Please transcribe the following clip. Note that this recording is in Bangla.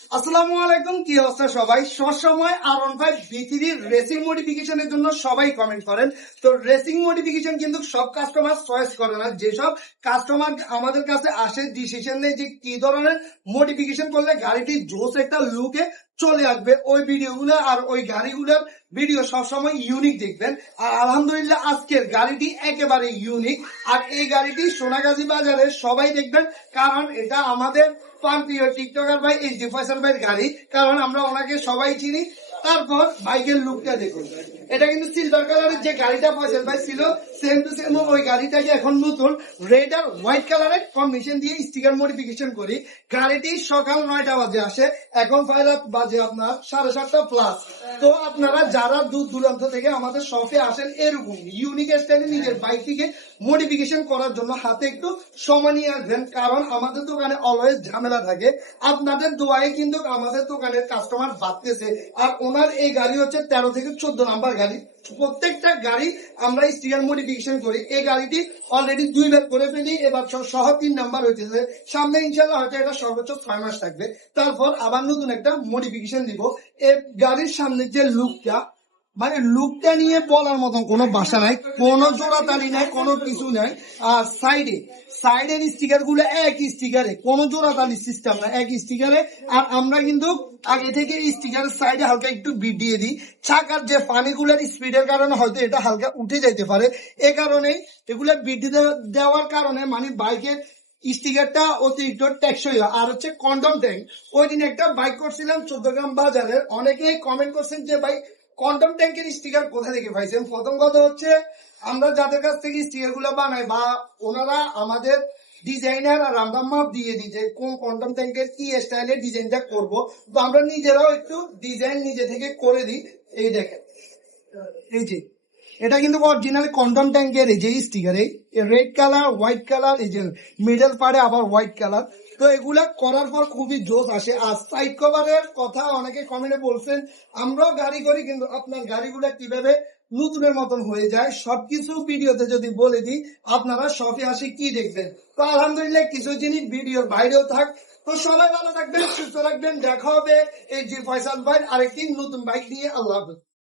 আসসালামু আলাইকুম, কি অবস্থা সবাই? সবসময় R15 V3 রেসিং মডিফিকেশনের জন্য সবাই কমেন্ট করেন। তো রেসিং মডিফিকেশন কিন্তু সব কাস্টমার চয়েস করে না। যেসব কাস্টমার আমাদের কাছে আসে ডিসিশন নেই যে কি ধরনের মডিফিকেশন করলে গাড়িটি জোস একটা লুকে চলে আসবে, ওই ভিডিওগুলো আর ওই গাড়িগুলোর ভিডিও সবসময় ইউনিক দেখবেন। আর আলহামদুলিল্লাহ আজকের গাড়িটি একেবারে ইউনিক। আর এই গাড়িটি সোনাগাজী বাজারে সবাই দেখবেন, কারণ এটা আমাদের প্রিয় টিকটকার ভাই এইচডি ফয়সাল ভাইয়ের গাড়ি, কারণ আমরা ওনাকে সবাই চিনি। তারপর বাইকের লুকটা দেখুন, এটা কিন্তু সিলভার কালারের যে গাড়িটা ফয়সাল ভাই ছিল সেম টু সেম ওই গাড়িটাকে এখন নতুন রেড আর হোয়াইট কালারের কম্বিনেশন দিয়ে স্টিকার মডিফিকেশন করি। গাড়িটি সকাল 9টা বাজে আসে, এখন বাজে আপনার 7:30 প্লাস। তো আপনারা যারা দূর দূরান্ত থেকে আমাদের শপে আসেন এরকম ইউনিক স্টাইলে নিজের বাইকটিকে মডিফিকেশন করার জন্য হাতে একটু সময় নিয়ে আসবেন, কারণ আমাদের দোকানে অলওয়েজ ঝামেলা থাকে। আপনাদের দোয়ায় কিন্তু আমাদের দোকানের কাস্টমার বাড়তেছে। আর ওনার এই গাড়ি হচ্ছে 13 থেকে 14 নাম্বার গাড়ি। প্রত্যেকটা গাড়ি আমরা স্টিকার মডিফিকেশন করি। এই গাড়িটি অলরেডি 2বার করে ফেলি, এবার সহ 3 নাম্বার হইতেছে। সামনে ইনশাল্লাহ হয়তো এটা সর্বোচ্চ 6 মাস থাকবে, তারপর আবার নতুন একটা মডিফিকেশন দিব। এই গাড়ির সামনে যে লুকটা, মানে লুকটা নিয়ে বলার মতন কোনো ভাষা নাই, কোনো জোড়াতালি নাই, কোনো কিছু নাই। আর সাইডের স্টিকার গুলো এক স্টিকারে, কোনো জোড়াতালি সিস্টেম না, এক স্টিকারে। আর আমরা কিন্তু আগে থেকে স্টিকারের সাইডে হালকা একটু বিট দিয়ে দিই। চাকার যে পানিগুলোর স্পিডের কারণে হয়তো এটা হালকা উঠে যাইতে পারে, এ কারণেই এগুলো বিট দেওয়ার কারণে মানে বাইকের স্টিকারটা অতিরিক্ত টেকসই হয়। আর হচ্ছে কন্ডম ট্যাঙ্ক, ওই দিন একটা বাইক করছিলাম 14 গ্রাম বাজারের, অনেকেই কমেন্ট করছেন যে ভাই কন্ডম ট্যাঙ্কের স্টিকার কোথা থেকে পাইছেন। প্রথম কথা হচ্ছে আমরা যাদের কাছ থেকে স্টিকার গুলো বানাই বা ওনারা আমাদের ডিজাইনার আর আমরা মাপ দিয়ে দিই যে কোন কন্ডম ট্যাঙ্কের কি স্টাইলে ডিজাইনটা করব, তো আমরা নিজেরাও একটু ডিজাইন নিজে থেকে করে দিই। এই দেখেন, এই যে এটা কিন্তু অরিজিনাল কন্ডম ট্যাঙ্কের এই যে স্টিকার, এই রেড কালার হোয়াইট কালার, এই যে মিডল পারে আবার হোয়াইট কালার। তো এগুলা করার পর খুবই জোশ আসে। আর সাইড কভারের কথা অনেকে কমেন্টে বলছেন, আমরাও গাড়ি করি, কিন্তু আপনার গাড়িগুলা কিভাবে নতুনের মতন হয়ে যায় সবকিছু ভিডিওতে যদি বলে দিই আপনারা শপে আসে কি দেখবেন। তো আলহামদুলিল্লাহ কিছু জিনিস ভিডিওর বাইরেও থাক। তো সবাই ভালো থাকবেন, সুস্থ রাখবেন, দেখা হবে এই যে ফয়সাল ভাই আরেকটি নতুন বাইক নিয়ে। আল্লাহ হাফেজ।